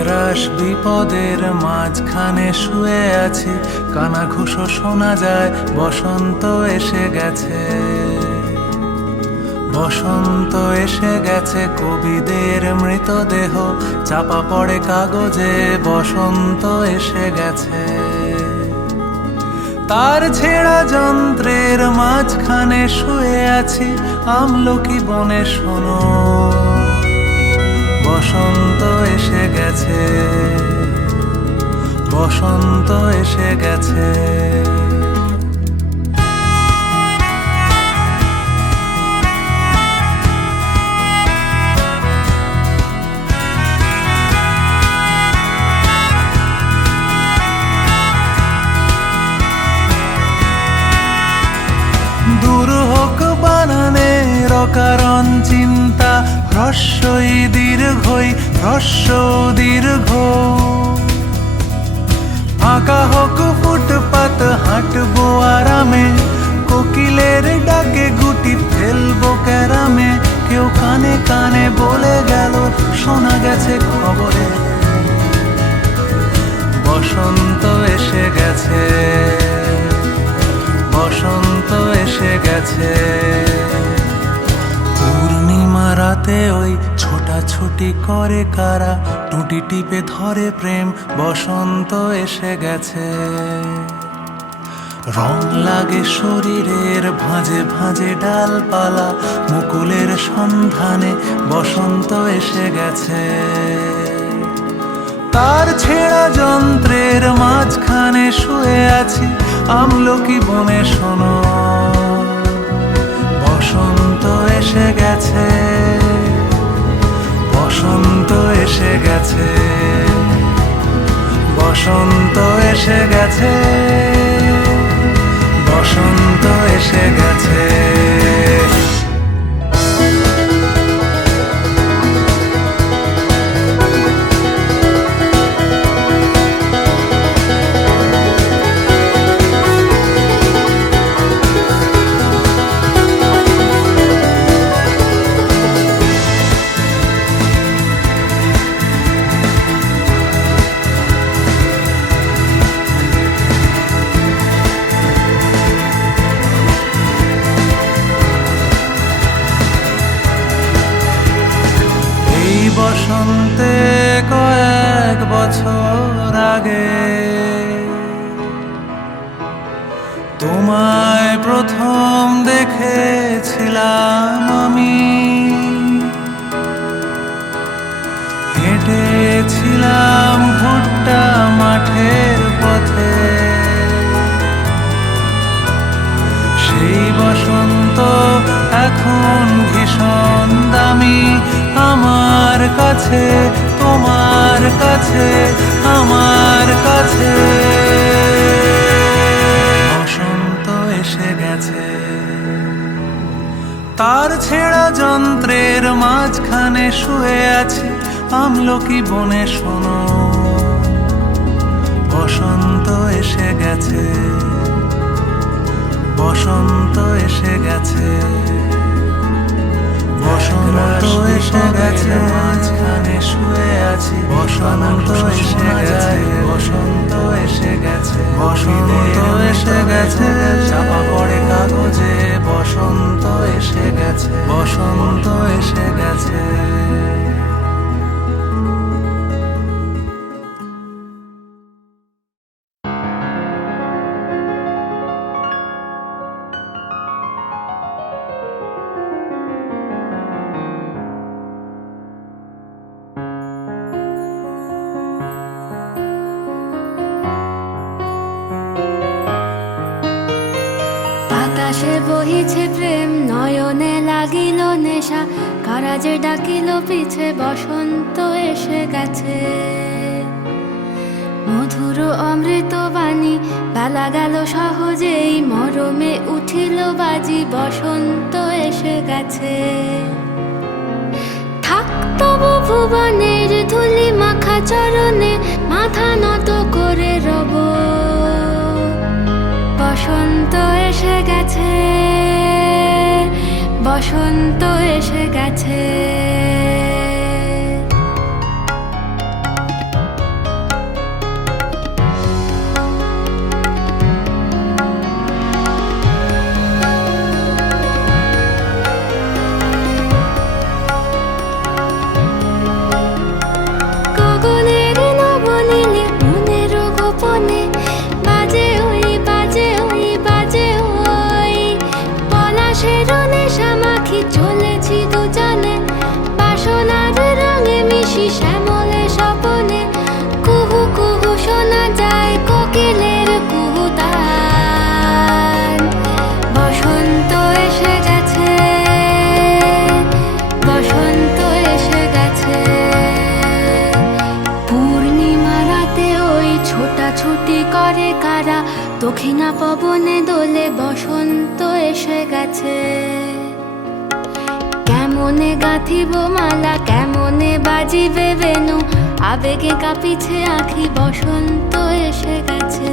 একরাশ বিপদের মাঝখানে শুয়ে আছি, কানাঘুষো শোনা যায়, বসন্ত এসে গেছে। বসন্ত এসে গেছে, কবিদের মৃতদেহ চাপা পড়ে কাগজে, বসন্ত এসে গেছে। তার ছেঁড়া যন্ত্রের মাঝখানে শুয়ে আছি, আমলকি বনে শোনো, বসন্ত এসে গেছে, বসন্ত এসে গেছে। দূর হোক বানানের অকারণ চিন্তা, হ্রস্বই দীর্ঘই, হ্রস্ব দীর্ঘ। ফাঁকা হোক ফুটপাত, হাঁটবো আরামে, কোকিলের ডাকে গুটি ফেলবো ক্যারামে। কেউ কানে কানে বলে গেল, শোনা গেছে খবরে, বসন্ত এসে গেছে, বসন্ত এসে গেছে। পূর্ণিমা রাতে ওই ছোটাছুটি করে কারা, টুটি টিপে ধরে প্রেম, বসন্ত এসে গেছে। রং লাগে শরীরের ভাঁজে ভাঁজে ডালপালা, মুকুলের সন্ধানে, বসন্ত এসে গেছে। তার ছেঁড়া যন্ত্রের মাঝখানে শুয়ে আছি, আমলকি বনে শোনো, বসন্ত এসে গেছে, বসন্ত এসে গেছে, বসন্ত এসে গেছে, বসন্ত এসে গেছে। বসন্তে কয়েক বছর আগে তোমায় প্রথম দেখেছিলাম আমি, হেঁটেছিলাম ভুট্টা মাঠের পথে। সেই বসন্ত এখন ভীষণ দামি আমার কাছে, তোমার কাছে, আমার কাছে। বসন্ত এসে গেছে, তার ছেঁড়া যন্ত্রের মাঝখানে শুয়ে আছি, আমলকি বনে শোনো, বসন্ত এসে গেছে, বসন্ত এসে গেছে, বসন্ত এসে গেছে। মাঝখানে শুয়ে আছি, বসন্ত এসে গেছে, বসন্ত এসে গেছে, বসন্ত এসে গেছে, চাপা পড়ে কাগজে, বসন্ত এসে গেছে, বসন্ত এসে গেছে। বাতাসে বহিছে প্রেম, নয়নে লাগিল নেশা, কারাজে ডাকিল পিছে, বসন্ত এসে গেছে। মধুর অমৃত বাণী, বেলা গেল সহজেই, মরমে উঠিল বাজি, বসন্ত এসে গেছে। থাক তবু ভুবনের ধুলি মাখা চরণে, মাথা নত করে রব, বসন্ত এসে গেছে, বসন্ত এসে গেছে। রসের নেশা মাখি চলেছি দুজনে, বাসনার রঙে মিশি শ্যামলে স্বপনে। কুহু কুহু শোনা যায় কোকিলের কুহুতান। বসন্ত এসে গেছে, বসন্ত এসে গেছে। পূর্ণিমা রাতে ওই ছোটাছুটি করে কারা, দক্ষিণা পবনে দোলে বসন্ত এসে গেছে। কেমনে গাঁথিব মালা, কেমনে বাজিবে বেনু, আবেগে কাঁপিছে আঁখি, বসন্ত এসে গেছে।